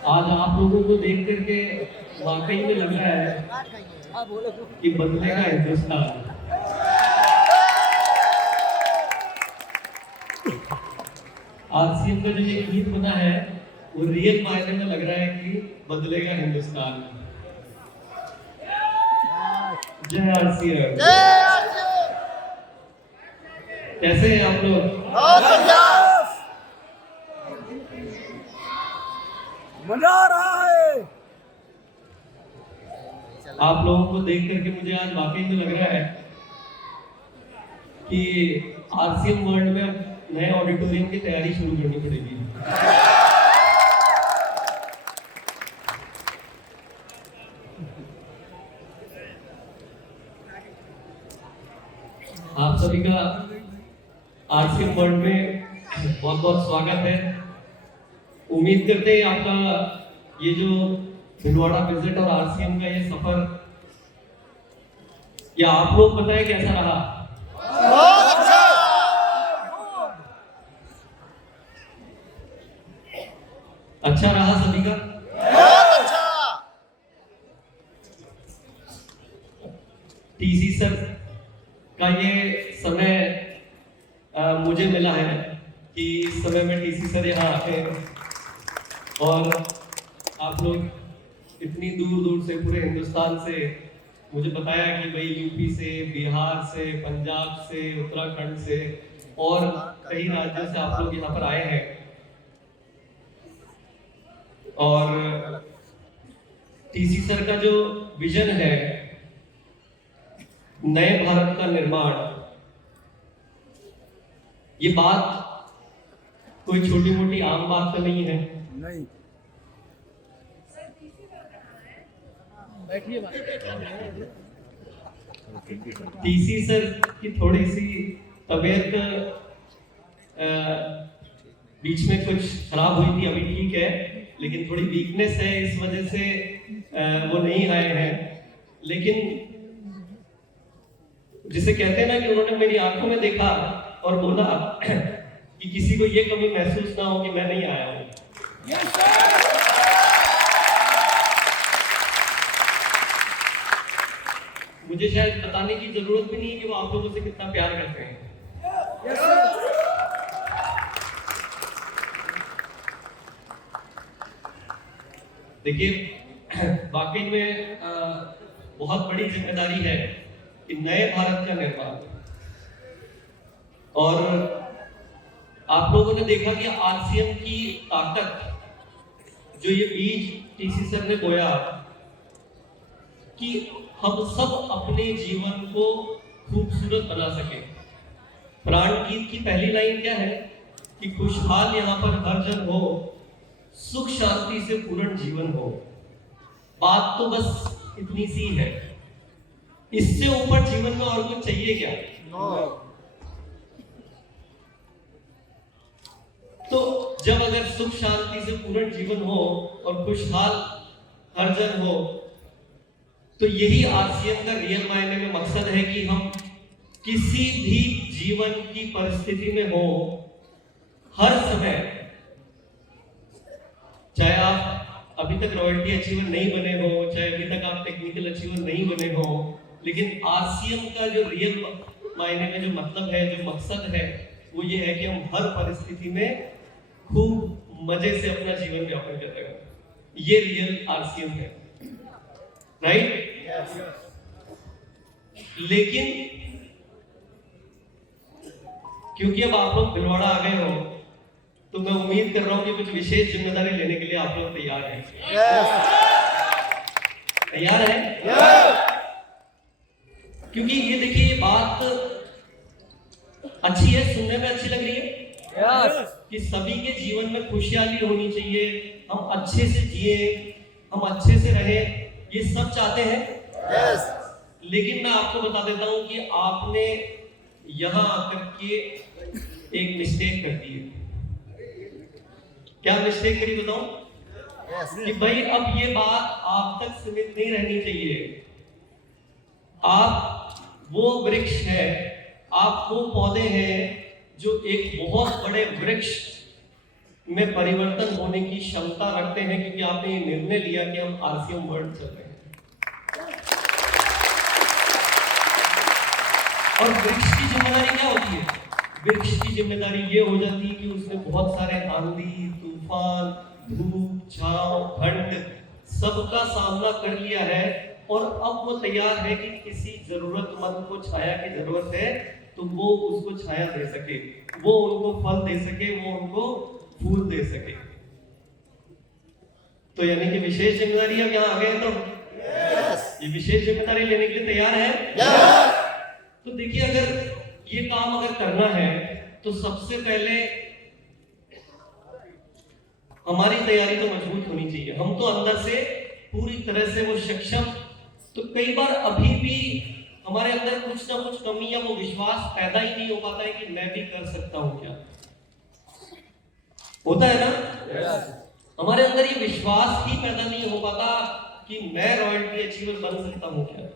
आज आप लोगों को देख करके वाकई में लग रहा है कि बदलेगा हिंदुस्तान। आरसीएम का जो ये गीत बना है वो रियल मायने में लग रहा है कि बदलेगा हिंदुस्तान। जय आरसीएम। कैसे हैं आप लोग? मजा आ रहा है। आप लोगों को देख करके मुझे आज वाकई में लग रहा है कि आरसीएम वर्ल्ड में नए ऑडिटोरियम की तैयारी शुरू करनी पड़ेगी। आप सभी का आरसीएम वर्ल्ड में बहुत बहुत स्वागत है। उम्मीद करते हैं आपका ये जो भिलवाड़ा विजिट और आरसीएम का ये सफर, या आप लोग बताएं कैसा रहा? अच्छा रहा सभी का? टीसी सर का ये समय मुझे मिला है कि इस समय में टीसी सर यहाँ आते हैं और आप लोग इतनी दूर दूर से, पूरे हिंदुस्तान से मुझे बताया कि भाई यूपी से, बिहार से, पंजाब से, उत्तराखंड से और कई राज्यों से आप लोग यहाँ पर आए हैं। और टीसी सर का जो विजन है नए भारत का निर्माण, ये बात कोई छोटी मोटी आम बात तो नहीं है। नहीं, टीसी सर की थोड़ी सी तबीयत बीच में कुछ खराब हुई थी, अभी ठीक है, लेकिन थोड़ी वीकनेस है, इस वजह से वो नहीं आए हैं। लेकिन जिसे कहते हैं ना कि उन्होंने मेरी आंखों में देखा और बोला कि किसी को ये कमी महसूस ना हो कि मैं नहीं आया हूं। मुझे शायद बताने की जरूरत भी नहीं है कि वो आप लोगों से कितना प्यार करते हैं। देखिए, वाकई में बहुत बड़ी जिम्मेदारी है कि नए भारत का निर्माण। और आप लोगों ने देखा कि आरसीएम की ताकत, जो ये बीज टीसी सर ने बोया कि हम सब अपने जीवन को खूबसूरत बना सके। प्राण गीत की पहली लाइन क्या है कि खुशहाल यहाँ पर हर जन हो, सुख शांति से पूर्ण जीवन हो। बात तो बस इतनी सी है, इससे ऊपर जीवन में और कुछ चाहिए क्या? तो जब अगर सुख शांति से पूर्ण जीवन हो और खुशहाल हर जन हो, तो यही आरसीएम का रियल मायने में मकसद है कि हम किसी भी जीवन की परिस्थिति में हो, हर समय, चाहे आप अभी तक रॉयल्टी अचीवर नहीं बने हो, चाहे अभी तक आप टेक्निकल अचीवर नहीं बने हो, लेकिन आरसीएम का जो रियल मायने में जो मतलब है, जो मकसद है, वो ये है कि हम हर परिस्थिति में खूब मजे से अपना जीवन यापन करते हैं। ये रियल आरसीएम है, राइट? लेकिन क्योंकि अब आप लोग भिलवाड़ा आ गए हो, तो मैं उम्मीद कर रहा हूं कि कुछ विशेष जिम्मेदारी लेने के लिए आप लोग तैयार हैं। तैयार है? क्योंकि ये देखिए, ये बात अच्छी है, सुनने में अच्छी लग रही है कि सभी के जीवन में खुशहाली होनी चाहिए, हम अच्छे से जिए, हम अच्छे से रहें, ये सब चाहते हैं। लेकिन मैं आपको बता देता हूं कि आपने यहां आकर के एक मिस्टेक कर दी है। क्या मिस्टेक करी बताऊं? कि भाई अब ये बात आप तक सीमित नहीं रहनी चाहिए। आप वो वृक्ष है, आप वो पौधे हैं जो एक बहुत बड़े वृक्ष में परिवर्तन होने की क्षमता रखते हैं, क्योंकि आपने ये निर्णय लिया कि हम आरसीएम वर्ल्ड चल रहे हैं। और वृक्ष की जिम्मेदारी क्या होती है? वृक्ष की जिम्मेदारी ये हो जाती है कि उसने बहुत सारे आंधी, तूफान, धूप, छांव, ठंड सबका सामना कर लिया है, और अब वो तैयार है कि किसी जरूरतमंद को छाया की जरूरत है तो वो उसको छाया दे सके, वो उनको फल दे सके, वो उनको फूल दे सके। तो यानी कि विशेष जिम्मेदारी अब यहाँ आ गए, तो ये विशेष जिम्मेदारी लेने के लिए तैयार है? तो देखिए, अगर ये काम अगर करना है तो सबसे पहले हमारी तैयारी तो मजबूत होनी चाहिए। हम तो अंदर से पूरी तरह से वो सक्षम, तो कई बार अभी भी हमारे अंदर कुछ ना कुछ कमी या वो विश्वास पैदा ही नहीं हो पाता है कि मैं भी कर सकता हूं क्या। होता है ना? हमारे अंदर ये विश्वास ही पैदा नहीं हो पाता कि मैं रॉयल्टी अचीवर बन सकता हूं क्या,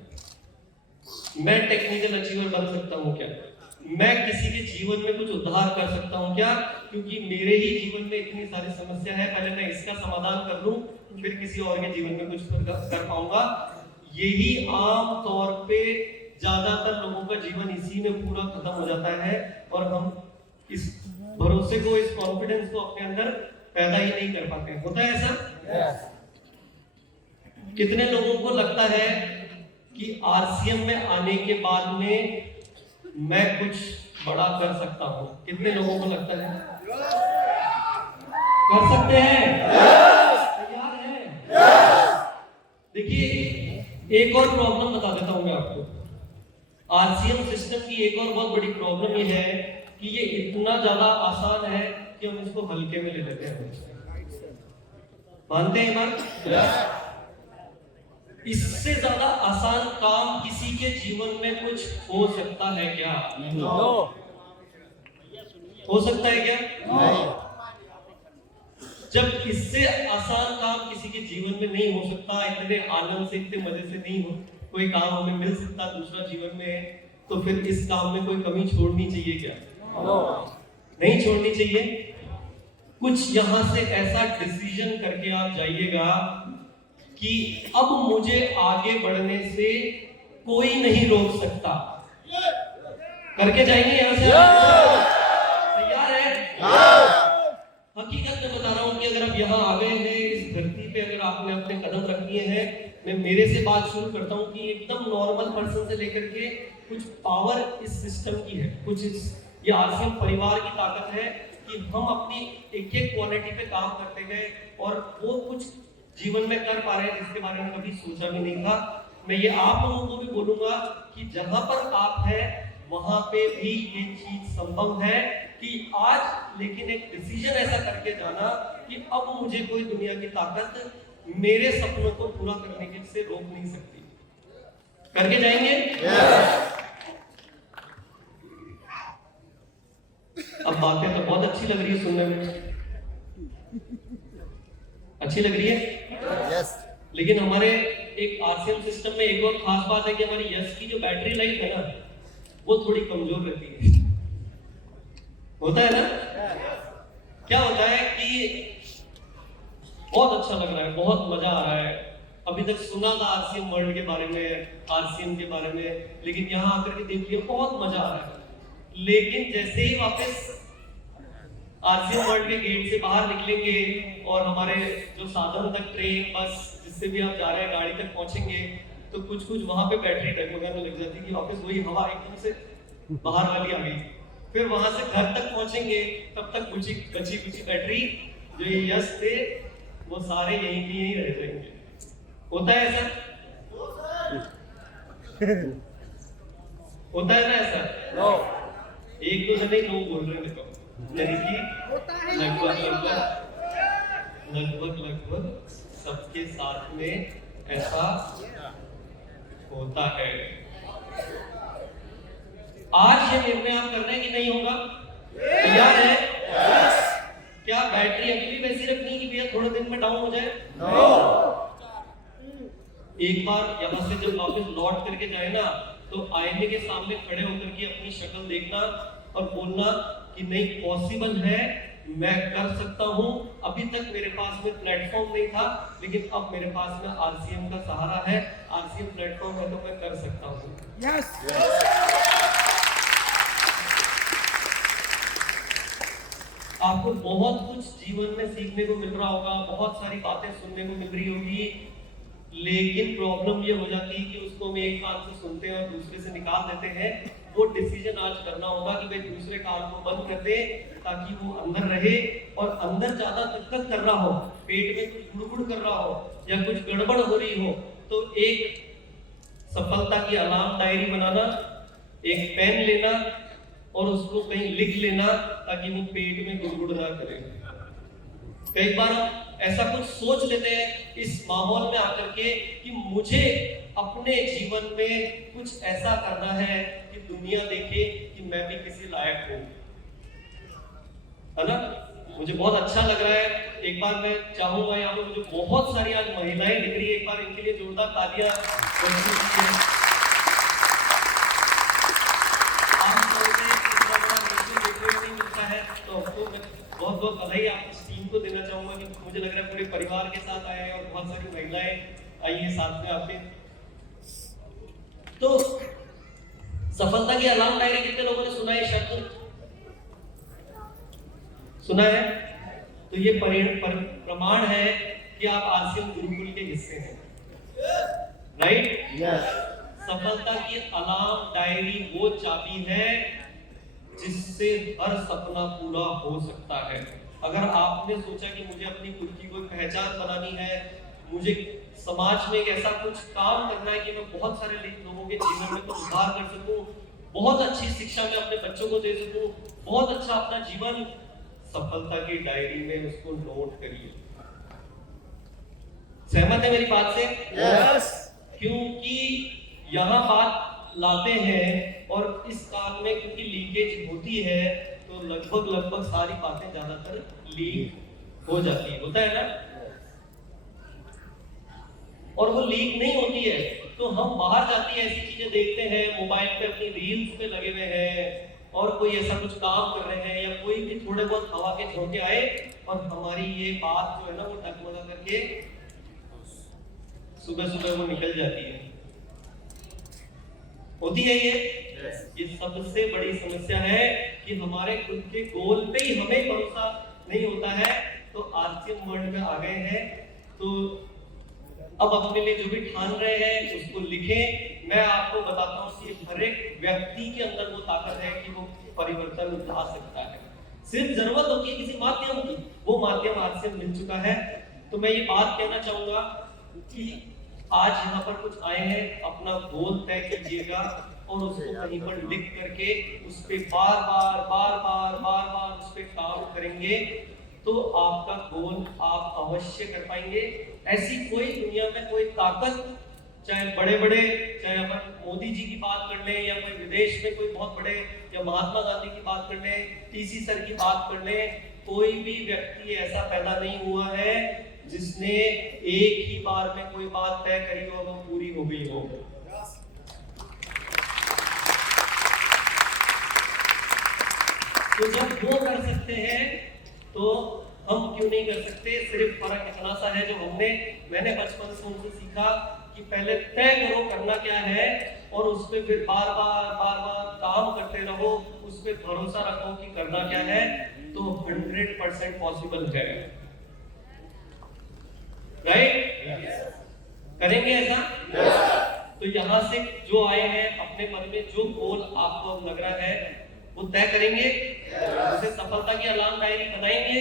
मैं टेक्निकल अचीवर बन सकता हूं क्या, मैं किसी के जीवन में कुछ उद्धार कर सकता हूं क्या, क्योंकि मेरे ही जीवन में इतनी सारी समस्या है, पहले मैं इसका समाधान कर लूं फिर किसी और के जीवन में कुछ कर पाऊंगा। यही आम तौर पे ज्यादातर लोगों का जीवन इसी में पूरा खत्म हो जाता है, और हम इस भरोसे को, इस कॉन्फिडेंस को अपने अंदर पैदा ही नहीं कर पाते। होता है ऐसा? कितने लोगों को लगता है कि आरसीएम में आने के बाद में मैं कुछ बड़ा कर सकता हूं? कितने लोगों को लगता है कर सकते हैं? तैयार है? देखिए, एक और प्रॉब्लम बता देता हूं मैं आपको। आरसीएम सिस्टम की एक और बहुत बड़ी प्रॉब्लम ये है कि ये इतना ज्यादा आसान है कि हम इसको हल्के में ले लेते हैं। मानते हैं बात? इससे ज्यादा आसान काम किसी के जीवन में कुछ हो सकता है क्या? हो सकता है क्या? जब इससे आसान काम किसी के जीवन में नहीं हो सकता, इतने आनंद से, इतने मजे से नहीं हो कोई काम हमें मिल सकता दूसरा जीवन में, तो फिर इस काम में कोई कमी छोड़नी चाहिए क्या? नहीं छोड़नी चाहिए। कुछ यहां से ऐसा डिसीजन करके आप जाइएगा कि अब मुझे आगे बढ़ने से कोई नहीं रोक सकता। करके जाएंगे यहां से? तैयार है? हकीकत में बता रहा हूं कि अगर आप यहाँ आ गए हैं इस धरती पे, अगर आपने अपने कदम रख दिए हैं, मैं मेरे से बात शुरू करता हूं कि एकदम नॉर्मल पर्सन से लेकर के कुछ पावर इस सिस्टम की है, कुछ ये आरसीएम परिवार की ताकत है कि हम अपनी एक एक क्वालिटी पे काम करते गए और वो कुछ जीवन में कर पा रहे हैं जिसके बारे में कभी सोचा भी नहीं था। मैं ये आप लोगों को भी बोलूंगा कि जहां पर आप हैं वहां पे भी ये चीज संभव है कि आज, लेकिन एक डिसीजन ऐसा करके जाना कि अब मुझे कोई दुनिया की ताकत मेरे सपनों को पूरा करने के से रोक नहीं सकती। करके जाएंगे? अब बातें तो बहुत अच्छी लग रही है सुनने में, अच्छी लग रही है। यस। लेकिन हमारे एक आरसीएम सिस्टम में एक और खास बात है कि हमारी यस की जो बैटरी लाइफ है ना, वो थोड़ी कमजोर रहती है। होता है ना? क्या होता है कि बहुत अच्छा लग रहा है, बहुत मजा आ रहा है, अभी तक सुना था आरसीएम वर्ल्ड के बारे में, आरसीएम के बारे में, लेकिन यहाँ आकर के देख लिया बहुत मजा आ रहा है। लेकिन जैसे ही वापस आरसीएम वर्ल्ड के गेट से बाहर निकलेंगे और हमारे जो साधन तक, ट्रेन, बस, जिससे भी आप जा रहे हैं, गाड़ी तक पहुंचेंगे, तो कुछ कुछ वहां पे बैटरी डगमगाने लग जाती है कि वापस वही हवा एकदम से बाहर वाली आ गई। फिर वहां से घर तक पहुंचेंगे, तब तक बची कुछ बैटरी जो ये यस थे वो सारे यहीं के यहीं रह जाएंगे। होता है ऐसा? होता है ना ऐसा? एक दो जने लोग बोल रहे हैं, यानी कि लगभग सबके साथ में ऐसा होता है। आज ये निर्णय आप कर रहे हैं कि नहीं होगा? तैयार है? क्या बैटरी अभी भी वैसी रखनी कि भैया थोड़े दिन में डाउन हो जाए? एक बार यहां से जब वापस लौट करके जाए ना, तो आईने के सामने खड़े होकर के अपनी शक्ल देखना और बोलना कि नहीं, पॉसिबल है मैं कर सकता हूं। अभी तक मेरे पास में प्लेटफॉर्म नहीं था, लेकिन अब मेरे पास में आरसीएम का सहारा है, आरसीएम प्लेटफॉर्म है, तो मैं कर सकता हूं। यस आपको बहुत कुछ जीवन में सीखने को मिल रहा होगा, बहुत सारी बातें सुनने को मिल रही होगी, लेकिन प्रॉब्लम ये हो जाती है कि उसको हम एक कान से सुनते हैं और दूसरे से निकाल देते हैं। वो डिसीजन आज करना होगा कि भाई दूसरे कान को बंद कर दे, ताकि वो अंदर रहे। और अंदर ज्यादा दिक्कत कर रहा हो, पेट में कुछ गुड़गुड़ कर रहा हो या कुछ गड़बड़ हो रही हो, तो एक सफलता की अलार्म डायरी बनाना, एक पेन लेना और उसको कहीं लिख लेना, ताकि वो पेट में गुड़गुड़ ना करे। कई बार ऐसा कुछ सोच लेते हैं इस माहौल में आकर के कि मुझे अपने जीवन में कुछ ऐसा करना है कि दुनिया देखे कि मैं भी किसी लायक हूं, है ना। मुझे बहुत अच्छा लग रहा है। एक बार मैं चाहूंगा, यहाँ पे मुझे बहुत सारी आज महिलाएं दिख रही है, एक बार इनके लिए जोरदार तालियां। मिलता है तो आपको मैं बहुत बहुत बधाई आप इस टीम को देना चाहूंगा कि मुझे लग रहा है पूरे परिवार के साथ आए हैं और बहुत सारी महिलाएं आई हैं साथ में आपके। तो सफलता की अलार्म डायरी कितने लोगों ने सुना है शब्द? सुना है? तो ये प्रमाण है कि आप आरसीएम गुरुकुल के हिस्से हैं, राइट? यस सफलता की अलार्म डायरी वो चाबी है जिससे हर सपना पूरा हो सकता है। अगर आपने सोचा कि मुझे अपनी खुद की कोई पहचान बनानी है, मुझे समाज में एक ऐसा कुछ काम करना है कि मैं बहुत सारे लोगों के जीवन में कुछ सुधार कर सकूं, बहुत अच्छी शिक्षा मैं अपने बच्चों को दे सकूं, बहुत अच्छा अपना जीवन, सफलता की डायरी में उसको नोट करिए। सहमत है मेरी बात से? यस क्योंकि यहाँ बात लाते हैं और इस काम में क्योंकि लीकेज होती है, तो लगभग सारी बातें ज्यादातर लीक हो जाती है, होता है ना। और वो लीक नहीं होती है तो हम बाहर जाती है, ऐसी चीजें देखते हैं, मोबाइल पे अपनी रील्स पे लगे हुए हैं और कोई ऐसा कुछ काम कर रहे हैं, या कोई भी थोड़े बहुत हवा के झोंके आए और हमारी ये बात जो है ना वो टकमगा करके सुबह सुबह वो निकल जाती है। होती है ये सबसे बड़ी समस्या है कि हमारे खुद के गोल पे ही हमें भरोसा नहीं होता है। तो आरसीएम वर्ल्ड में आ गए हैं, तो अब अपने लिए जो भी ठान रहे हैं उसको लिखें। मैं आपको बताता हूँ कि हर एक व्यक्ति के अंदर वो ताकत है कि वो परिवर्तन ला सकता है, सिर्फ जरूरत होती है किसी माध्यम की। वो माध्यम आरसीएम मिल चुका है। तो मैं ये बात कहना चाहूंगा कि आज यहाँ पर कुछ आए हैं, अपना गोल तय कीजिएगा और उसको कहीं पर लिख करके उस पे बार बार उस पे काम करेंगे तो आपका गोल आप अवश्य कर पाएंगे। ऐसी कोई दुनिया में कोई ताकत, चाहे बड़े चाहे अपन मोदी जी की बात कर लें या कोई विदेश में कोई बहुत बड़े, या महात्मा गांधी की बात कर लें, टीसी सर की बात कर लें, कोई भी व्यक्ति ऐसा पैदा नहीं हुआ है जिसने एक ही बार में कोई बात तय करी हो और वो पूरी हो गई हो। तो जब वो कर सकते हैं तो हम क्यों नहीं कर सकते? सिर्फ फर्क इतना सा है जो मैंने बचपन से उनसे सीखा कि पहले तय करो करना क्या है और उस पर फिर बार बार काम करते रहो, उस पर भरोसा रखो कि करना क्या है, तो 100% पॉसिबल है, राइट? करेंगे ऐसा? तो यहाँ से जो आए हैं अपने मन में जो गोल आपको अब लग रहा है वो तय करेंगे, उसे सफलता की अलार्म डायरी बनाएंगे।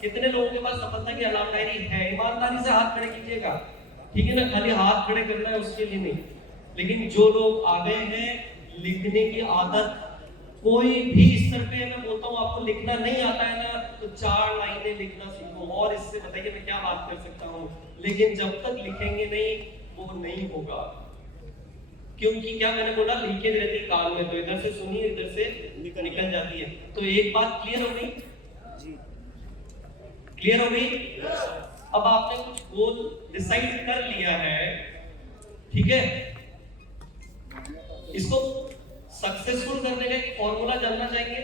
कितने लोगों के पास सफलता की अलार्म डायरी है? ईमानदारी से हाथ खड़े कीजिएगा, ठीक है ना? खाली हाथ खड़े करना है उसके लिए नहीं, लेकिन जो लोग आ गए हैं लिखने की आदत, कोई भी स्तर पे मैं बोलता हूँ आपको लिखना नहीं आता है ना, तो 4 लाइनें लिखना सीखो। और इससे बताइए मैं क्या बात कर सकता हूँ, लेकिन जब तक लिखेंगे नहीं वो नहीं होगा। क्योंकि क्या मैंने बोला, लीकेज रहती है कान में, तो इधर से सुनिए इधर से निकल जाती है। तो एक बात क्लियर हो गई? क्लियर हो गई? अब आपने कुछ गोल डिसाइड कर लिया है, ठीक है? इसको सक्सेसफुल करने का एक फॉर्मूला जानना चाहेंगे?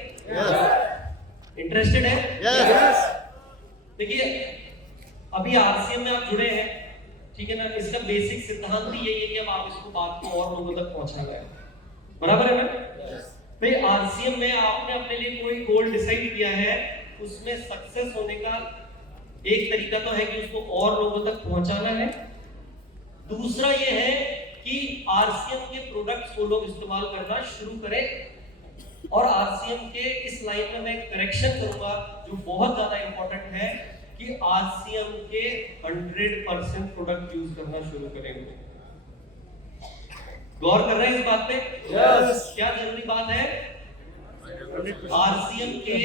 इंटरेस्टेड है? यस देखिए अभी आरसीएम में आप जुड़े हैं, ठीक है ना। इसका बेसिक सिद्धांत ही यही है कि अब आप इसको बात को और लोगों तक पहुंचाना है, बराबर है ना। भाई आरसीएम में आपने अपने लिए कोई गोल डिसाइड किया है, उसमें सक्सेस होने का एक तरीका तो है कि उसको और लोगों तक पहुंचाना है। दूसरा ये है कि आरसीएम के प्रोडक्ट्स को लोग इस्तेमाल करना शुरू करें। और आरसीएम के इस लाइन में मैं करेक्शन करूंगा जो बहुत ज्यादा इंपॉर्टेंट है कि आरसीएम के 100% प्रोडक्ट यूज करना शुरू करेंगे। गौर कर रहे हैं इस बात पे? यस क्या जरूरी बात है? आरसीएम के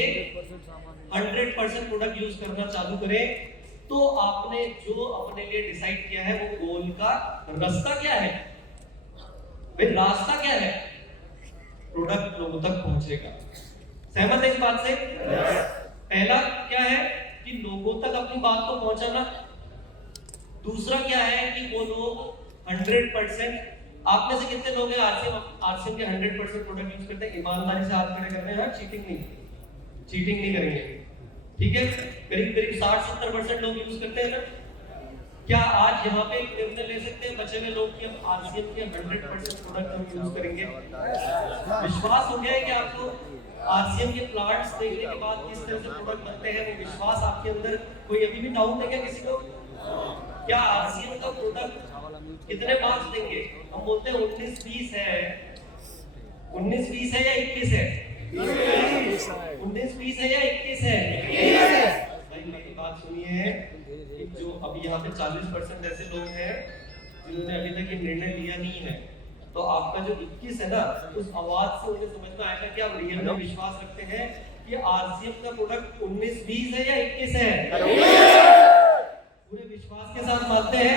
100% प्रोडक्ट यूज करना चालू करें। तो आपने जो अपने लिए डिसाइड किया है वो गोल का रास्ता क्या है? भाई रास्ता क्या है? प्रोडक्ट लोगों तक पहुंचेगा। सहमत है इस बात से? पहला क्या है कि लोगों तक अपनी बात को पहुंचाना। दूसरा क्या है कि वो लोग 100%, आप में से कितने लोग हैं आरसीएम के 100% प्रोडक्ट यूज करते हैं? ईमानदारी से हाथ खड़े करने हैं, चीटिंग नहीं करेंगे, ठीक है। करीब 60-70% लोग यूज करते हैं ना। क्या आज यहाँ पे एक निर्णय ले सकते हैं बचे हुए लोग कि हम आरसीएम के 100% प्रोडक्ट हम यूज करेंगे? विश्वास हो गया है कि आपको आरसीएम के प्लांट्स देखने के बाद किस तरह से प्रोडक्ट बनते हैं, वो विश्वास आपके अंदर? कोई अभी भी डाउट है क्या किसी को? क्या आरसीएम का प्रोडक्ट कितने मार्क्स देंगे? हम बोलते हैं 19-20 है। 19-20 है या 21 है? 19-20 है या 21 है? भाई मेरी बात सुनिए, जो अभी यहाँ पे 40% ऐसे लोग हैं जिन्होंने अभी तक ये निर्णय लिया नहीं है, तो आपका जो 21 है ना, उस आवाज से उन्हें समझ में आएगा कि आप रियल में विश्वास रखते हैं कि आरसीएम का प्रोडक्ट 19-20 है या 21 है? पूरे विश्वास के साथ मानते हैं?